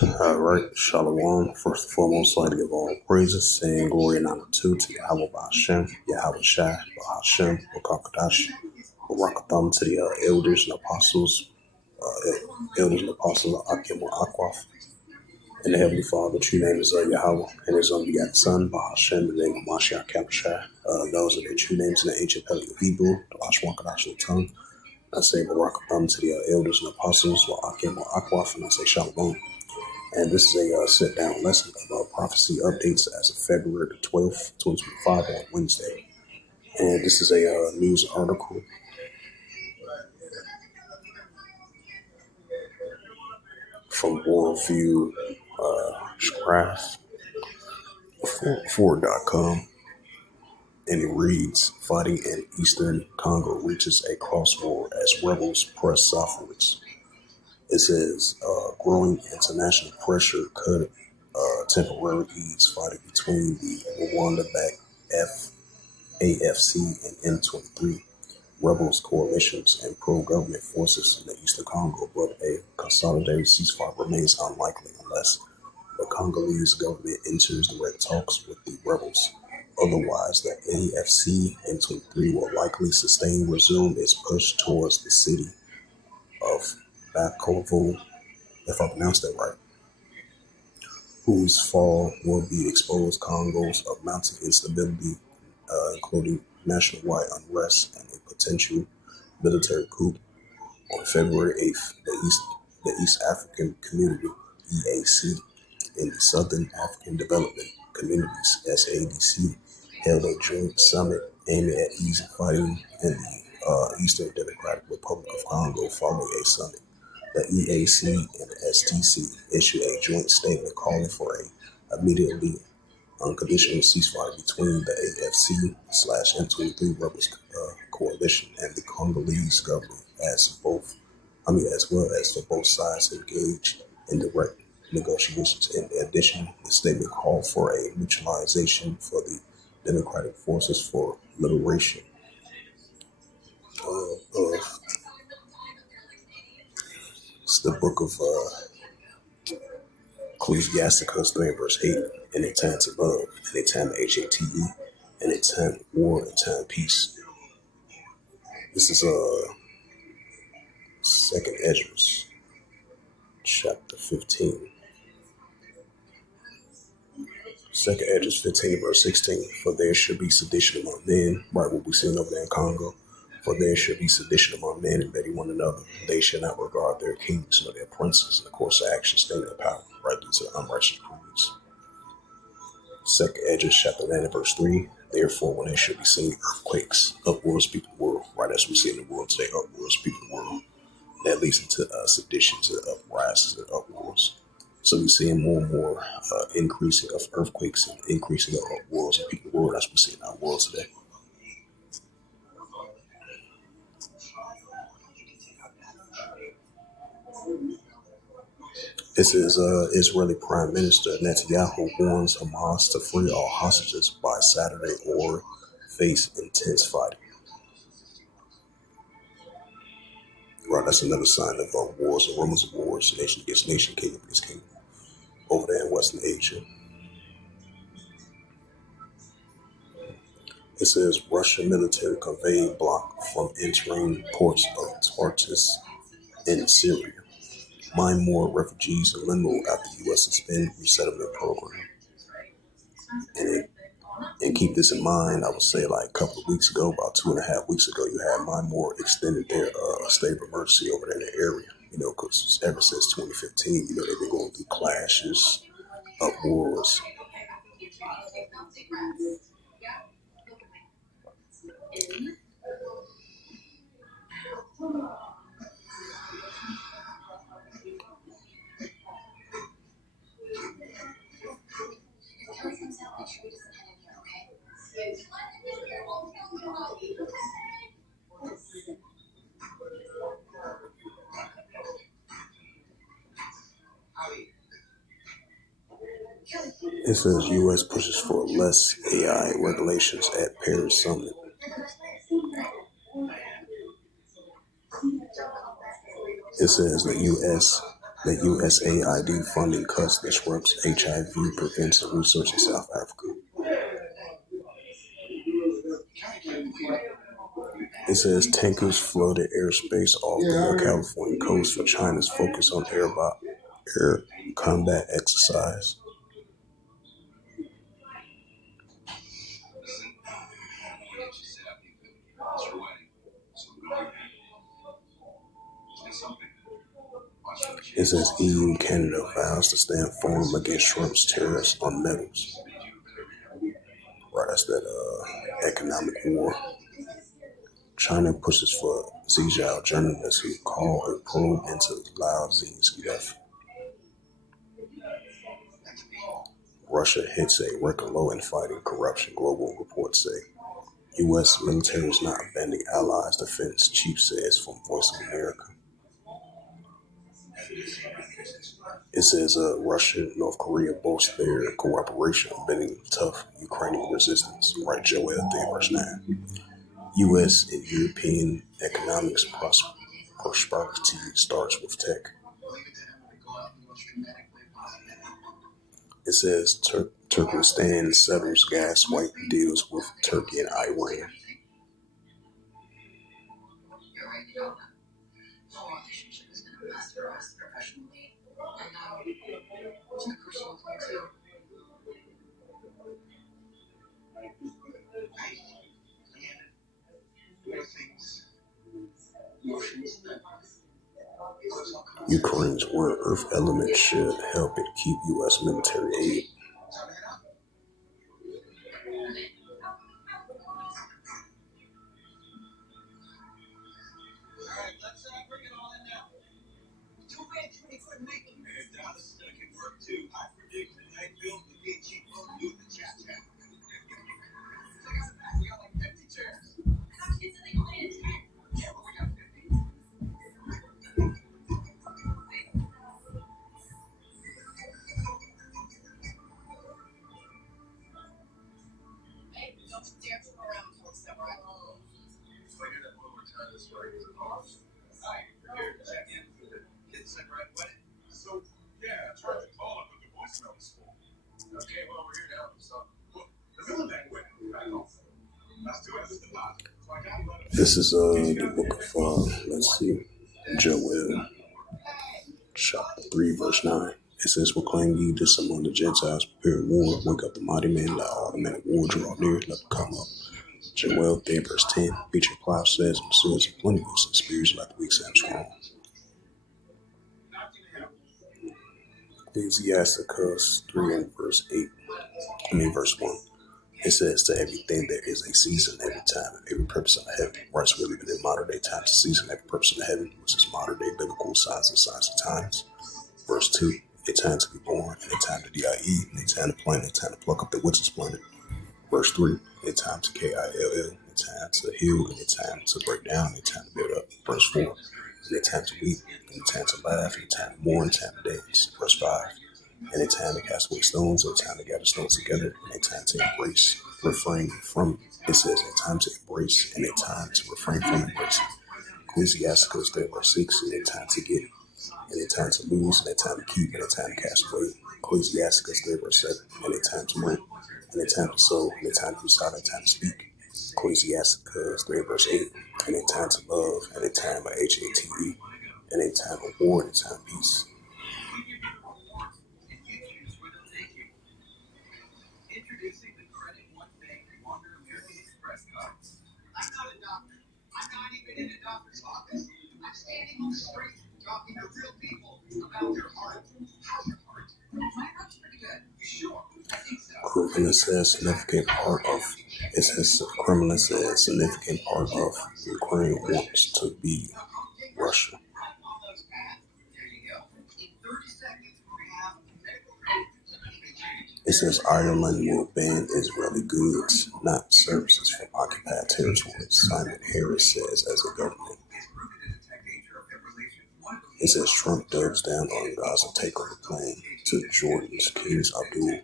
All right, Shalom. First and foremost, I'd like to give all praises, saying glory and honor to Yahweh Ba'Hashem, Yahweh Shai, Ba'Hashem, Bakakadash, Barakatham to the elders and apostles, of Akim or Akwaf, and the Heavenly Father. True name is Yahweh, and His only begotten Son, Ba'Hashem, in the name of Mashiach Kadoshai. Those are the true names in the ancient Paleo Hebrew, the Lashwan Kadash tongue. I say Barakatham to the elders and apostles, of Akim or Akwaf, and I say Shalom. And this is a sit-down lesson about prophecy updates as of February the 12th, 2025 on Wednesday. And this is a news article from Worldview Scribe 4.com, and it reads, fighting in Eastern Congo reaches a crossroad as rebels press southwards. It says, growing international pressure could temporarily ease fighting between the Rwanda-backed AFC and M23 rebels, coalitions, and pro-government forces in the Eastern Congo, but a consolidated ceasefire remains unlikely unless the Congolese government enters direct talks with the rebels. Otherwise, the AFC M23 will likely resume its push towards the city of Bakovo, if I pronounced that right, whose fall will be exposed Congos of mounting instability, including nationwide unrest and a potential military coup. On February 8th, the East African Community, EAC, and the Southern African Development Communities, SADC, held a joint summit aiming at easing fighting in the Eastern Democratic Republic of Congo. Following a summit, the EAC and the STC issued a joint statement calling for a immediately unconditional ceasefire between the AFC/M23 rebels coalition and the Congolese government, as well as for both sides to engage in direct negotiations. In addition, the statement called for a neutralization for the Democratic Forces for Liberation of it's the book of Ecclesiasticus 3 verse 8, and a time to love, and a time HATE, and a time war, and time peace. This is Second Esdras, chapter 15. Second Esdras 15 verse 16. For there should be sedition among men, right, what we seeing over there in Congo. For there should be sedition among men, invading one another. They should not regard their kings nor their princes in the course of action, staying in power, right, due to unrighteous creeds. Second Esdras chapter 9 verse 3. Therefore, when there should be seen earthquakes, upwards speak the world, right, as we see in the world today, upwards speak the world. That leads into seditions and uprises and uproars. So we're seeing more and more increasing of earthquakes and increasing of uproars and people world as we see in our world today. This is Israeli Prime Minister Netanyahu warns Hamas to free all hostages by Saturday or face intense fighting. Right, that's another sign of wars and rumors of wars, nation against nation, kingdom against kingdom, over there in Western Asia. It says Russian military conveyed blocked from entering ports of Tartus in Syria. Mine more refugees in limbo after the U.S. suspended resettlement program. And keep this in mind, I would say like a couple of weeks ago, about 2.5 weeks ago, you had Mine more extended their state of emergency over there in the area. Because ever since 2015, they've been going through clashes, uproars. It says U.S. pushes for less AI regulations at Paris summit. It says the U.S. The USAID funding cuts disrupts HIV prevention research in South Africa. It says tankers flooded airspace off the California coast for China's focus on air combat exercise. It says EU and Canada vows to stand firm against Trump's tariffs on metals. Right, that's that economic war. China pushes for Zhao journalists who call a probe into Lao Zi's death. Russia hits a record low in fighting corruption, global reports say. U.S. military is not abandoning allies, defense chief says from Voice of America. It says Russia and North Korea boast their cooperation, bending tough Ukrainian resistance. Right, Joel 3 verse 9. U.S. and European economics prosperity starts with tech. It says Turkmenistan settles gas swipe deals with Turkey and Iran. Ukraine's rare earth element should help it keep U.S. military aid. This is the book of Joel, chapter 3, verse 9. It says, proclaim ye this among the Gentiles, prepare war, wake up the mighty man, let all the men of war draw near, let them come up. Joel 3, verse 10. Beat your plow says, and swords are plentiful, and spears like the weak and strong. Ecclesiasticus 3 and verse 1. It says, to everything there is a season, every time, and every purpose under heaven. Right, so we're living in modern day times, a season, every purpose under heaven, which is modern day biblical signs and signs of times. Verse 2, a time to be born, and a time to die, and a time to plant, and a time to pluck up the which is planted. Verse 3, a time to kill, a time to heal, and a time to break down, and a time to build up. Verse 4, and a time to weep, and a time to laugh, and a time to mourn, and a time to dance. Verse 5, and a time to cast away stones, and a time to gather stones together, and a time to embrace, refrain from. It says a time to embrace, and a time to refrain from embracing. Ecclesiasticus 3 verse 6, and a time to get, and a time to lose, and a time to keep, and a time to cast away. Ecclesiasticus 3 verse 7, and a time to rent, and a time to sow, and a time to be silent, and a time to speak. Ecclesiasticus 3 verse 8, and a time to love, and a time of HATE, and a time of war, and a time of peace. Criminal says significant part of Ukraine wants to be Russia. It says Ireland will ban Israeli goods, not services from occupied territories, Simon Harris says as a government. It says Trump doubles down on Gaza takeover plan to Jordan's King Abdul.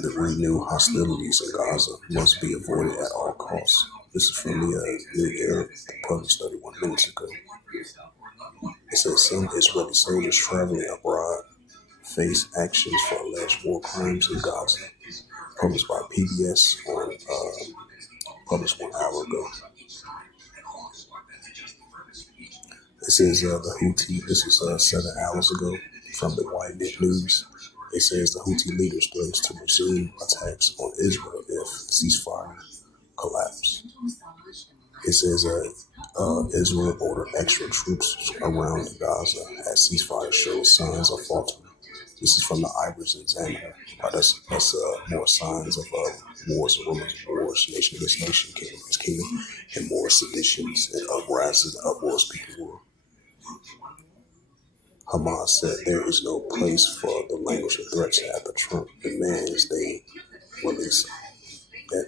The renewed hostilities in Gaza must be avoided at all costs. This is from the New Arab published 31 minutes ago. It says some Israeli soldiers traveling abroad face actions for alleged war crimes in Gaza. Published by PBS on published 1 hour ago. It says the Houthi. This was 7 hours ago from the Ynet News. It says the Houthi leaders threatens to resume attacks on Israel if ceasefire collapse. It says Israel ordered extra troops around Gaza as ceasefire shows signs of faltering. This is from the Irish Examiner. That's more signs of wars and rumors of wars, nation against nation, kingdom against kingdom, and more seditions and uprisings and uproars people will. Hamas said there is no place for the language of threats after Trump demands release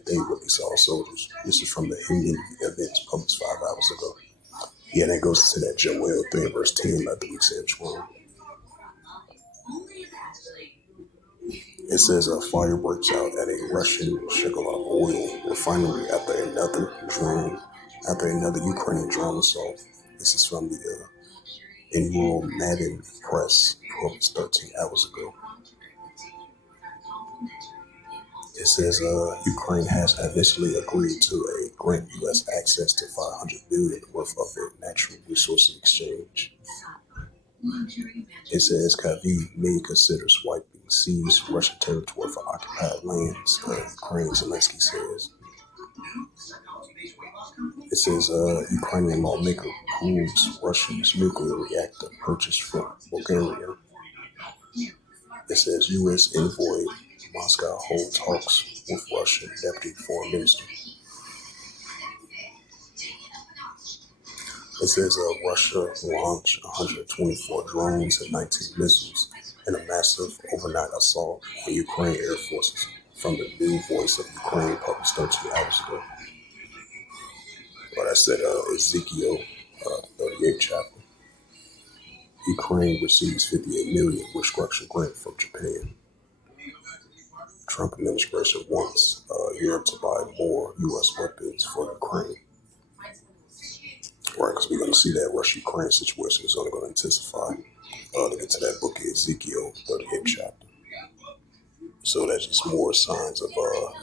they release all soldiers. This is from the Indian events published 5 hours ago. Yeah, that goes to that Joel 3 verse 10 about the weak said Trump. It says a fire breaks out at a Russian sugar oil refinery after another Ukrainian drone assault. This is from the annual Madden Press published 13 hours ago. It says Ukraine has eventually agreed to grant U.S. access to $500 billion worth of a natural resources exchange. It says Kyiv may consider swiping seized Russian territory for occupied lands, Ukraine, Zelensky says. It says Ukrainian lawmaker approves Russia's nuclear reactor purchase from Bulgaria. It says U.S. envoy Moscow hold talks with Russian deputy foreign minister. It says Russia launched 124 drones and 19 missiles in a massive overnight assault on Ukraine air forces from the new Voice of Ukraine published 13 hours ago. But I said Ezekiel, 38th chapter. Ukraine receives $58 million restructuring grant from Japan. Trump administration wants Europe to buy more U.S. weapons for Ukraine. Right, because we're going to see that Russia-Ukraine situation is only going to intensify. To get to that book of Ezekiel, 38th chapter. So that's just more signs of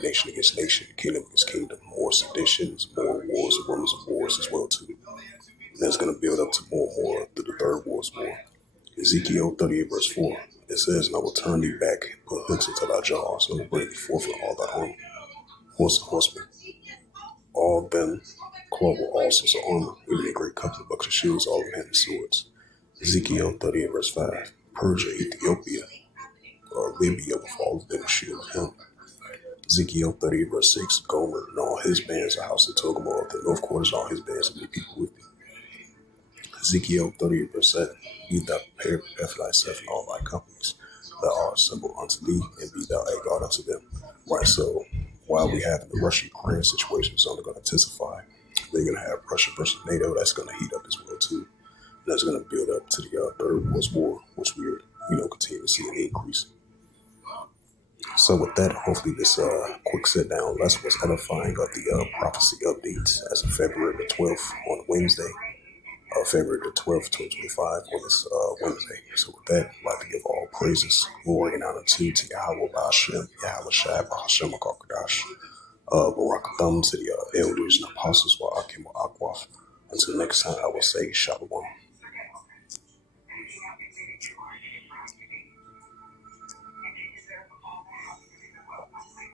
nation against nation, kingdom against kingdom, more seditions, more wars and rumors of wars as well too. And that's going to build up to more through the third war's war. Ezekiel 38 verse 4. It says, and I will turn thee back, put hooks into thy jaws, and will bring thee forth with all thy armor, horse and horsemen. All them clothed with all sorts of armor, even a great couple of bucks of shields, all of them having swords. Ezekiel 38 verse 5. Persia, Ethiopia, Libya with all of them shield of him. Ezekiel 38 verse 6. Gomer and all his bands, a house of Togarmah, the north quarters, all his bands, and the people with him. Ezekiel 38 verse 7. Be thou prepared for thyself and all thy companies that are assembled unto thee, and be thou a God unto them. Right, so while we have the Russia-Ukraine situation is only going to intensify, they're going to have Russia versus NATO, that's going to heat up as well too. And that's going to build up to the Third World War, which we're continue to see an increase. So with that, hopefully this quick sit down lesson was edifying of the prophecy updates as of February the 12th on Wednesday. February the 12th, 2025 on this Wednesday. So with that, I'd like to give all praises, glory, and honor to Yahweh Ba'ashem, Yahweh Shai Ba'ashem HaKadosh, Barak Thumb to the elders and apostles, Wa'akim Wa'akwaf. Until next time, I will say Shalom.